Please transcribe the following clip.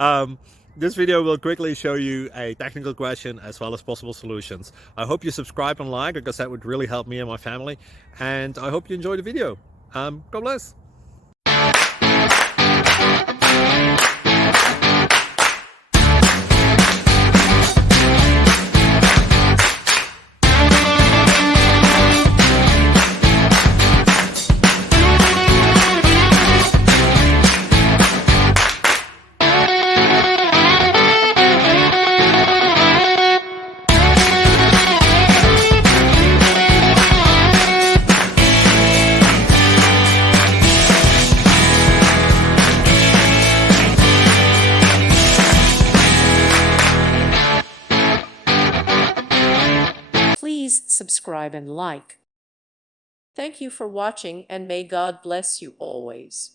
um, this video will quickly show you a technical question as well as possible solutions. I hope you subscribe and like, because that would really help me and my family. And I hope you enjoy the video. God bless. Please subscribe and like. Thank you for watching, and may God bless you always.